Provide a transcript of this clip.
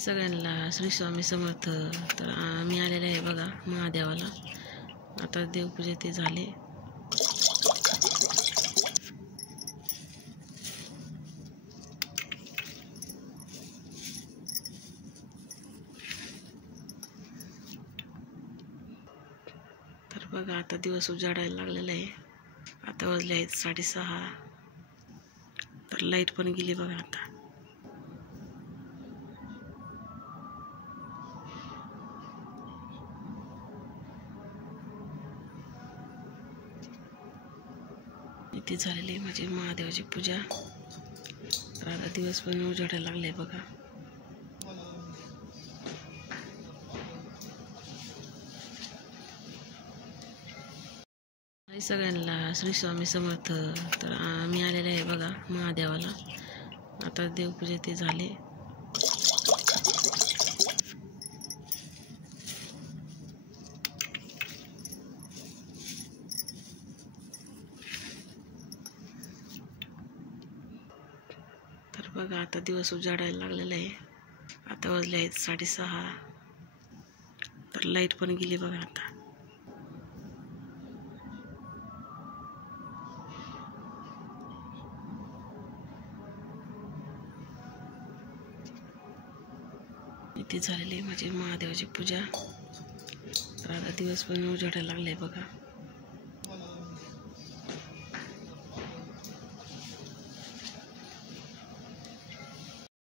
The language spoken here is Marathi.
सगळ्यांना श्री स्वामी समर्थ. तर आम्ही आलेले आहे बघा महादेवाला. आता देवपूजा ते झाले. तर बघा आता दिवस उजाडायला लागलेला आहे. आता वाजले आहेत 6:30. तर लाईट पण गेली बघा आता. इथे झालेली म्हणजे महादेवाची पूजा. तर आता दिवस पण उजाडायला लागले बघा. सगळ्यांना श्री स्वामी समर्थ. तर आम्ही आलेले आहे बघा महादेवाला. आता देवपूजा ते झाले. तर बघा आता दिवस उजाडायला लागलेला आहे. आता वाजले आहेत 6:30. तर लाईट पण गेली बघा आता. इथे झालेली म्हणजे महादेवाची पूजा. तर आता दिवस पण उजाडायला लागले बघा.